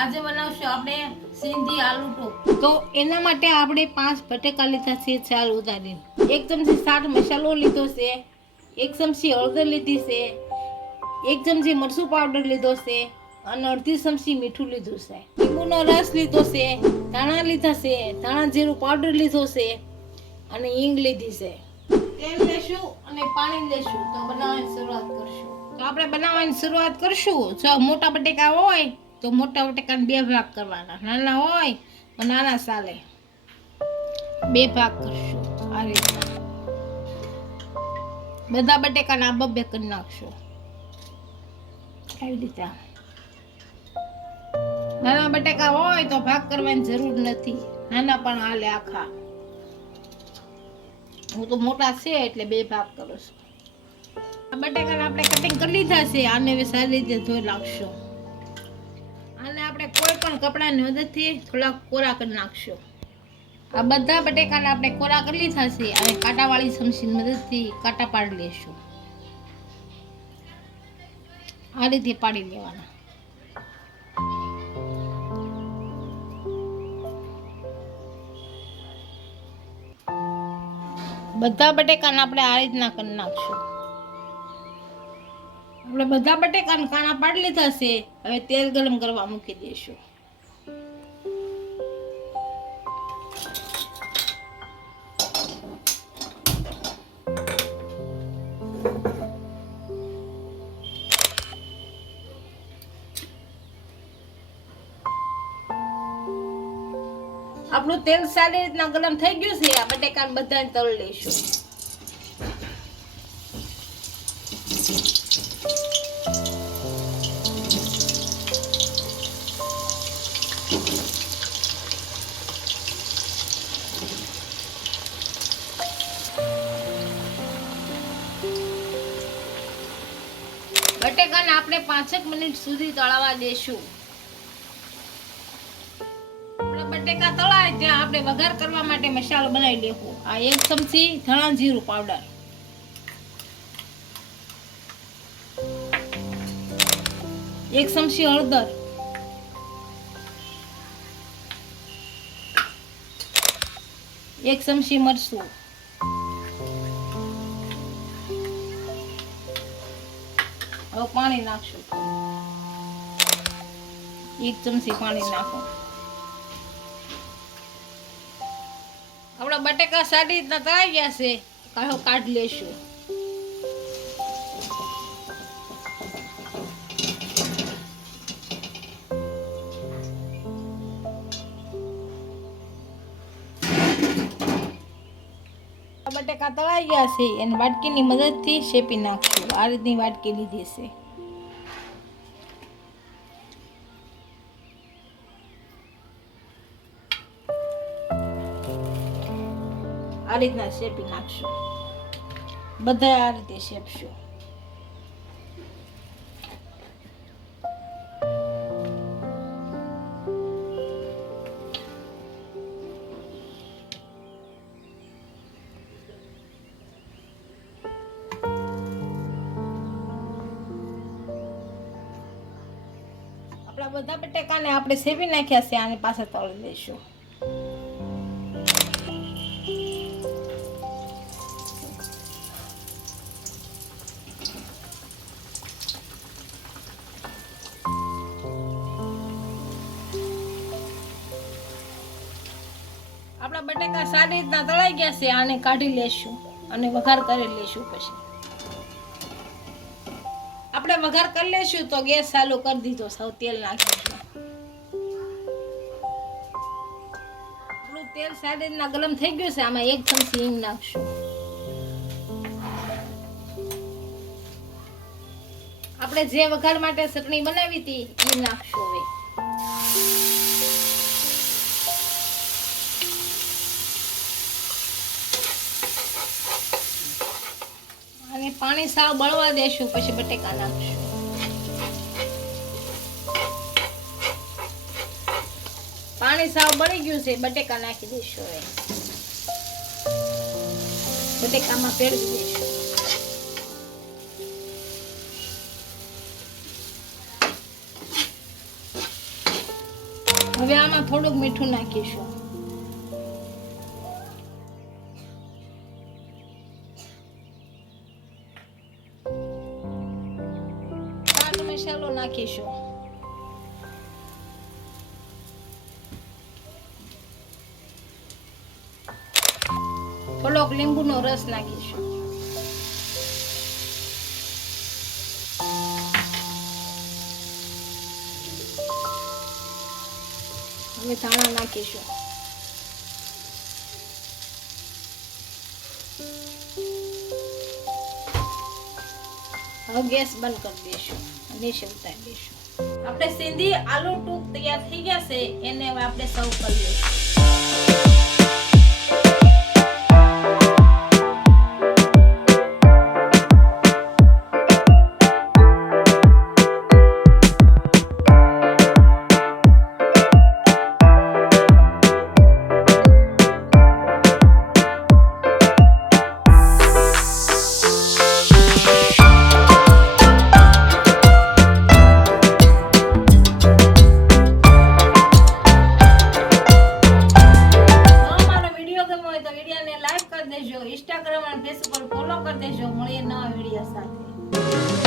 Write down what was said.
આજે બનાવશું આપણે સિંધી આલુ ટોપ. તો એના માટે આપણે 5 બટેકા લીધા છે, 4 ઉતારીને. 1 ચમચી ચાટ મસાલો લીધો છે, 1 ચમચી હળદર લીધી છે, 1 ચમચી મરચું પાવડર લીધો છે અને અડધી ચમચી મીઠું લીધું છે. લીંબુનો રસ લીધો છે, ધાણા લીધા છે, ધાણા જીરું પાવડર લીધો છે અને હિંગ લીધી છે. તેલ લેશું અને પાણી લેશું. તો બનાવવાની શરૂઆત કરશું. તો આપણે બનાવવાની શરૂઆત કરશું. જો મોટા બટેકા હોય તો મોટા બટેકાને 2 ભાગ કરવાના, નાના હોય તો નાના ચાલે. 2 ભાગ કરશું આ રીતે. બધા બટેકાને આ 2 કરી નાખશું આવી રીતે. નાના બટેકા હોય તો ભાગ કરવાની જરૂર નથી, નાના પણ હાલે આખા. હું તો મોટા છે એટલે 2 ભાગ કરું છું. આ બટેકાને આપણે કટિંગ કરી લીધા છે. આને હવે સારી રીતે ધોઈ નાખશું. આને આપણે કોઈ પણ કપડાની મદદથી થોડા કોરા કરી નાખશું. આ બધા બટેકાને આપણે કોરા કરી લીધા છે અને કાંટાવાળી ચમચીની મદદથી કાંટા પાડી લેશું. આ રીતે પાડી લેવાના. બધા બટેકાને આપણે આ રીતના કરી નાખશું. આપણે બધા બટેકાને કાણા પાડી લીધા છે. હવે તેલ ગરમ કરવા મૂકી દઈશું. આપણું તેલ સારી રીતના ગરમ થઈ ગયું છે. આ બટેકાને બધાને તળી લઈશું. બટેકાને આપણે 5 મિનિટ સુધી તળાવા દેશું. બટેકા તળાય ત્યાં આપણે વઘાર કરવા માટે મસાલો બનાવી લેવું. આ 1 ચમચી ધાણા જીરું પાવડર, 1 ચમચી હળદર, 1 ચમચી મરચું, હવે પાણી નાખશું. 1 ચમચી પાણી નાખો. આપણા બટેકા સારી રીતના તળાઈ ગયા છે. કાઢો કાઢી લેશું. બટેકા તળાઈ ગયા છે અને વાટકીની મદદથી શેપી નાખશું. આ રીતની વાટકી લીધી છે. આ રીતના શેપી નાખશું. બધા આ રીતે શેપશું. આપણા બધા બટેકાને આપણે શેપી નાખ્યા છે. આને પાછા તળી લઈશું. આપણા બટેકા સારી રીતના તળાઈ ગયા છે. આને કાઢી લેશું અને વઘાર કરી લેશું. પછી આપણે વઘાર કરી લેશું. તો ગેસ ચાલુ કરી દીધો. સૌ તેલ નાખીશું. આપણું તેલ સારી રીતના ગરમ થઈ ગયું છે. આમાં 1 ચમચી હિંગ નાખશું. આપણે જે વઘાર માટે ચટણી બનાવી હતી એ નાખશું. હવે અને પાણી સાવ બળવા દેશું. પછી બટેકા નાખશું. પાણી સાવ બળી ગયું છે. બટેકા નાખી દઈશું. હવે બટેકામાં પેરવી દઈશું. હવે આમાં થોડુંક મીઠું નાખીશું. ચાટ મસાલો નાખીશું. થોડોક લીંબુનો રસ નાખીશું. હવે ધાણા નાખીશું. હવે ગેસ બંધ કરી દઈશું અને નીચે ઉતારી દઈશું. આપણે સિંધી આલુ ટૂક તૈયાર થઈ ગયા છે. એને હવે આપણે સર્વ કરી લઈશું. ઇન્સ્ટાગ્રામ અને ફેસબુક પર ફોલો કરી દેજો. મળીએ નવા વિડીયો સાથે.